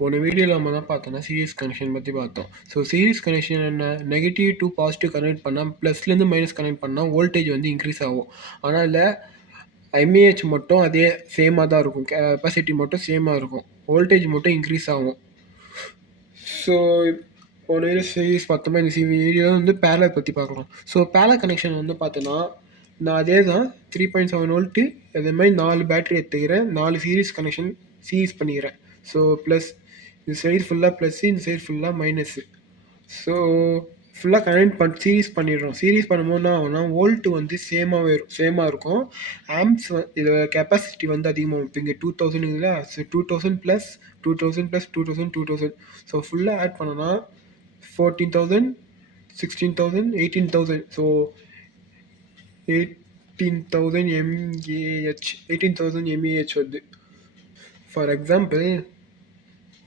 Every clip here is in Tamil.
போன வீடியோவில் நம்ம தான் பார்த்தோம்னா சீரிஸ் கனெக்ஷன் பற்றி பார்த்தோம். ஸோ சீரிஸ் கனெக்ஷன் என்ன, நெகட்டிவ் டு பாசிட்டிவ் கனெக்ட் பண்ணால் ப்ளஸ்லேருந்து மைனஸ் கனெக்ட் பண்ணால் வோல்டேஜ் வந்து இன்க்ரீஸ் ஆகும். ஆனால் இல்லை எம்ஏஹெச் மட்டும் அதே சேமாக தான் இருக்கும், கெப்பாசிட்டி மட்டும் சேமாக இருக்கும், வோல்டேஜ் மட்டும் இன்க்ரீஸ் ஆகும். ஸோ போன வீடியோ சீரிஸ் பார்த்தோமா, இந்த வீடியோவில் வந்து பேரலர் பற்றி பார்க்கலாம். ஸோ பேரலர் கனெக்ஷன் வந்து பார்த்தோன்னா நான் அதே தான் 3.7 வோல்ட்டு அதே மாதிரி 4 பேட்டரி எடுத்துக்கிறேன், 4 சீரிஸ் கனெக்ஷன் சீரிஸ் பண்ணிக்கிறேன். ஸோ ப்ளஸ் இந்த சைடு ஃபுல்லாக ப்ளஸ்ஸு, இந்த சைடு ஃபுல்லாக மைனஸு. ஸோ ஃபுல்லாக கனெக்ட் சீரிஸ் பண்ணிடுறோம். சீரிஸ் பண்ணும்போது என்ன ஆகும்னா வோல்ட்டு வந்து சேமாக இருக்கும். ஆம்ப்ஸ் இதோட கெப்பாசிட்டி வந்து அதிகமாகும். இப்போ இங்கே 2000 இல்லை, ஸோ 2000 ப்ளஸ் 2000 ப்ளஸ் 2000 2000. ஸோ ஃபுல்லாக ஆட் பண்ணோன்னா 14,000 16,000 18,000. ஸோ 18,000 mAh வருது. ஃபார் எக்ஸாம்பிள்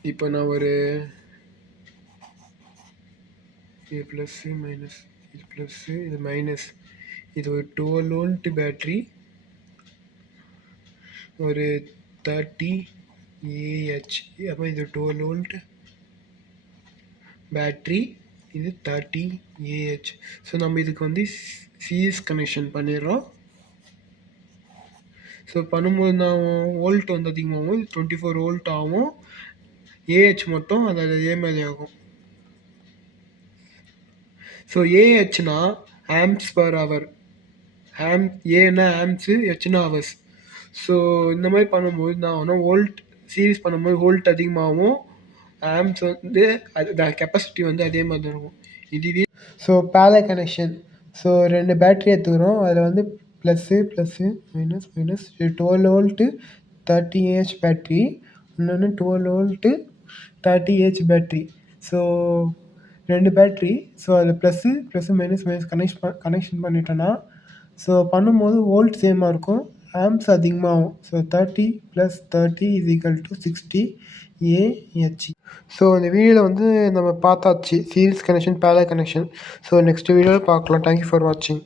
இப்போ நான் ஒரு இது ப்ளஸ்ஸு மைனஸ், இது ப்ளஸ்ஸு இது மைனஸ், இது ஒரு 12 வோல்ட் பேட்ரி, ஒரு 30 AH. அப்போ இது 12 வோல்ட் பேட்ரி, இது 30 AH. ஸோ நம்ம இதுக்கு வந்து சீரிஸ் கனெக்ஷன் பண்ணிடுறோம். ஸோ பண்ணும்போது நான் வோல்ட் வந்து அதிகமாகும், 24 வோல்ட் ஆகும், ஏஹெச் மட்டும் அது அதே மாதிரி ஆகும். ஸோ ஏஹெச்னா ஆம்ப்ஸ் பர் ஹவர், ஏன்னா ஆம்ப்ஸு, ஹெச்னா ஹவர்ஸ். ஸோ இந்த மாதிரி பண்ணும்போது நான் ஒன்று வோல்ட் சீரிஸ் பண்ணும்போது வோல்ட் அதிகமாகவும் ஆம்ப்ஸ் வந்து அது கெப்பாசிட்டி வந்து அதே மாதிரி தான் இருக்கும். இதுவே so parallel connection. So 2 battery எடுத்துக்கிறோம், அதில் வந்து plus plus minus minus, 12 volt 30 AH battery, இன்னொன்று 12 volt 30 AH battery. So 2 battery. So அதில் ப்ளஸ்ஸு மைனஸ் கனெக்ஷன் பண்ணிட்டோன்னா ஸோ பண்ணும்போது வோல்ட் சேமாக இருக்கும், ஆம்ப்ஸ் அதிகமாகும். So 30 + 30 = 60 AH. ஸோ இந்த வீடியோவில் வந்து நம்ம பார்த்தாச்சு series connection, parallel connection. So next வீடியோவில் பார்க்கலாம். தேங்க்யூ ஃபார் வாட்சிங்.